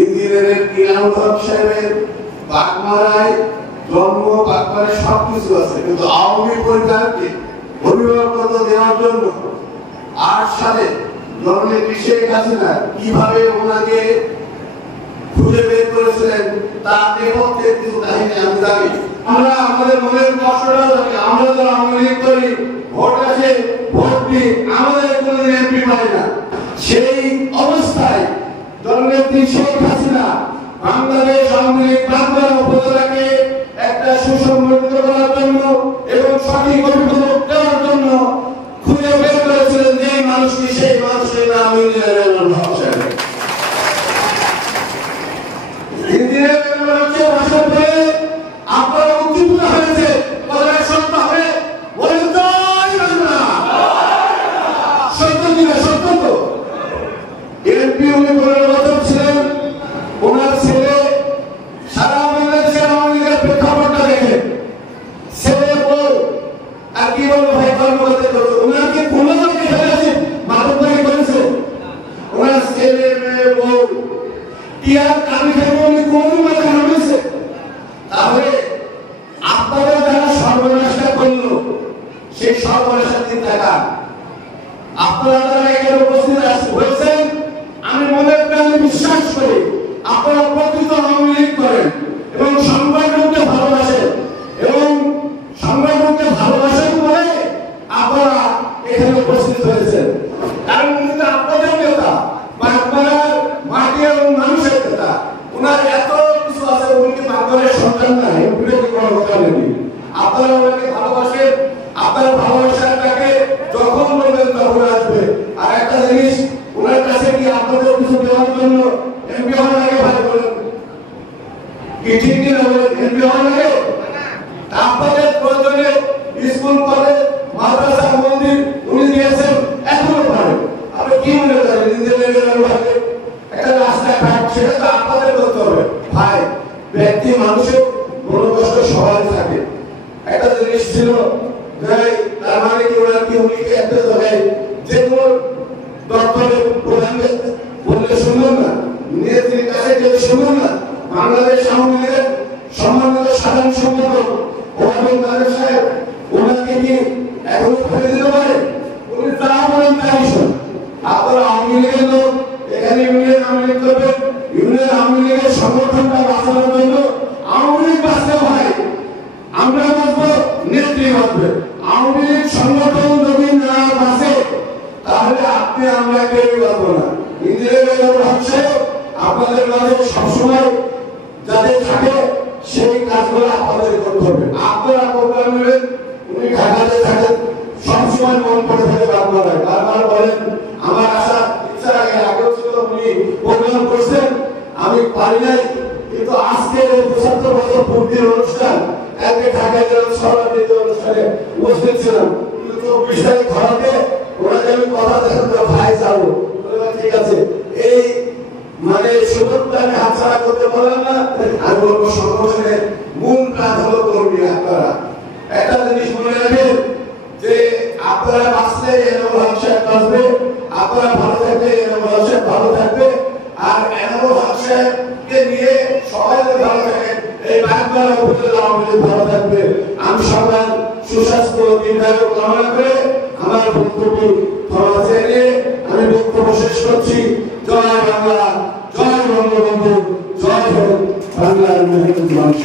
ইঞ্জিনিয়ারের কিয়ামত সাহেবের বাগমারায় জন্ম, বাগমারায় সবকিছু আছে, কিন্তু আওয়ামী পরিবারকে অভিভাবকত্ব দেওয়ার জন্য 8 সালে জননেত্রী শেখ হাসিনা কিভাবে ওনাকে খুঁজে বের করেছিলেন তার নেপথ্যের কিছু কাহিনী আমি জানি। আমরা আমাদের মনের কষ্টটা জানি। আমরা তো আওয়ামী লীগ করি, ভোট আসে, ভোট দিই, আমাদের কোনো এমপি পাই না। সেই অবস্থায় জননেত্রী শেখ হাসিনা বাংলাদেশ আওয়ামী লীগ বাগমারা উপজেলাকে একটা সুসংগঠিত করার জন্য এবং সঠিক অভিযোগ দেওয়ার জন্য খুঁজে বের করেছিলেন যে মানুষটি, সেই মানুষের নাম ইঞ্জিনিয়ার হক সাহেব। আপনারা উদ্দীপিত হয়েছে, কথাটা সত্য হবে, বলেন তো সত্য কিনা? সত্য তো। এমপি উনি 15 বছর ছিলেন। ওনার ছেলে সারা বাংলাদেশের আওয়ামী লীগের প্রেক্ষাপটটা দেখে ছেলে বউ আর কি বলবো ভাই, কর্মকর্তা করবো, ওনাকে কোনো লোকে ফেলেছে মাদকবাড়ি করেছে। ওনার ছেলে মেয়ে বউ টিয়ার কামি খেয়ে উনি কোন মাঝে নামেছে। তাহলে আপনারা যারা সর্বনাশটা করলো সেই সর্বনাশের দিন দেখা আপনারা যারা এখানে উপস্থিত হয়েছেন, আমি মনে প্রাণে বিশ্বাস করি আপনারা প্রকৃত আওয়ামী লীগ করেন এবং সংগঠনকে ভালোবাসেন, এবং সংগঠনকে ভালোবাসেন বলে আপনারা এখানে উপস্থিত হয়েছেন। কারণ উনি তো আপনাদের নেতা, বাগমারার মাটি এবং মানুষের নেতা। ওনার এত কিছু আছে, উনি কি বাগমারের সন্তান না? এগুলো কি কোনো কথা নেই। আপনারা ওনাকে ভালোবাসেন, আপনার ভালোবাসাটাকে যখন বলবেন তখন আসবে। আর একটা জিনিস, ওনার কাছে কি আপনাদের কিছু দেওয়ার জন্য এমপি হওয়ার আগে ভাই বলেন কি ঠিক কিনা? বলেন এমপি হওয়ার আগে আপনাদের প্রয়োজনে স্কুল, কলেজ, মাদ্রাসা, মন্দির উনি দিয়েছেন, এখনো পারেন। আপনি কি মনে করেন ইঞ্জিনিয়ারিং ভাবে একটা রাস্তাঘাট সেটা তো আপনাদের করতে হবে ভাই। ব্যক্তি মানুষের কোনো কষ্ট সবাই থাকে। একটা জিনিস ছিল তার মানে কি ওনার কি উনি একটা জায়গায় যে কোনো দপ্তরের প্রধানকে বললে শুনবেন না, নেত্রীর কাছে কেউ শুনবেন না। বাংলাদেশ আওয়ামী লীগের সম্মানিত সাধারণ সম্পাদক ওবায়দুল কাদের সাহেব ওনাকে কি এখন ফেলে দিতে পারে? উনি তা বলেন তাই শোন। আপনারা আওয়ামী লীগের লোক, এখানে ইউনিয়ন আওয়ামী লীগ করবেন, ইউনিয়ন আওয়ামী লীগের সংগঠনটা বাঁচানোর জন্য আওয়ামী লীগ বাঁচতে হয়, আমরা বাঁচবো, নেত্রী বাঁচবে। আওয়ামী লীগ সংগঠন যদি না বাঁচে তাহলে আপনি আমরা কেউ বাঁচবো না। ইঞ্জিনিয়ার হক সাহেব আপনাদের মাঝে সবসময় যাদের থাকে সেই কাজগুলো আপনাদের করতে হবে। আপনারা প্রোগ্রাম নেবেন, উনি ঢাকাতে থাকেন, সবসময় মন পড়ে থাকে বাংলায়, বারবার বলেন আমার আশা ইচ্ছা আগেও ছিল, উনি প্রোগ্রাম করছেন, আমি পারি নাই, কিন্তু আজকের 75 বছর পূর্তির অনুষ্ঠান আজকে ঢাকায় গেলাম, সভাপতিত্ব অনুষ্ঠানে উপস্থিত ছিলাম। 24 তারিখ ধরাতে ওনাকে আমি কথা দেখেন ভাই যাবো, ঠিক আছে। এই মানে সুযোগটা আমি হাতছাড়া করতে পারলাম না। আমি বলবো সংগঠনের মূল কাজ হলো কর্মী। আপনারা একটা জিনিস মনে রাখবেন যে আপনারা বাঁচলে এনামুল হক সাহেব বাঁচবে, আপনারা ভালো থাকলে এনামুল হক সাহেব ভালো থাকবে। আর এনামুল হক সাহেবকে নিয়ে সবাই যদি ভালো থাকেন, এই বাগমারা উপজেলা আওয়ামী লীগ ভালো থাকবে। আমি সবার সুস্বাস্থ্য দীর্ঘায়ু কামনা করে আমার বক্তব্য ক্ষমা চেয়ে আমি বক্তব্য শেষ করছি। জয় বাংলা, জয় বঙ্গবন্ধু, জয় বাংলার মেহনতি মানুষ।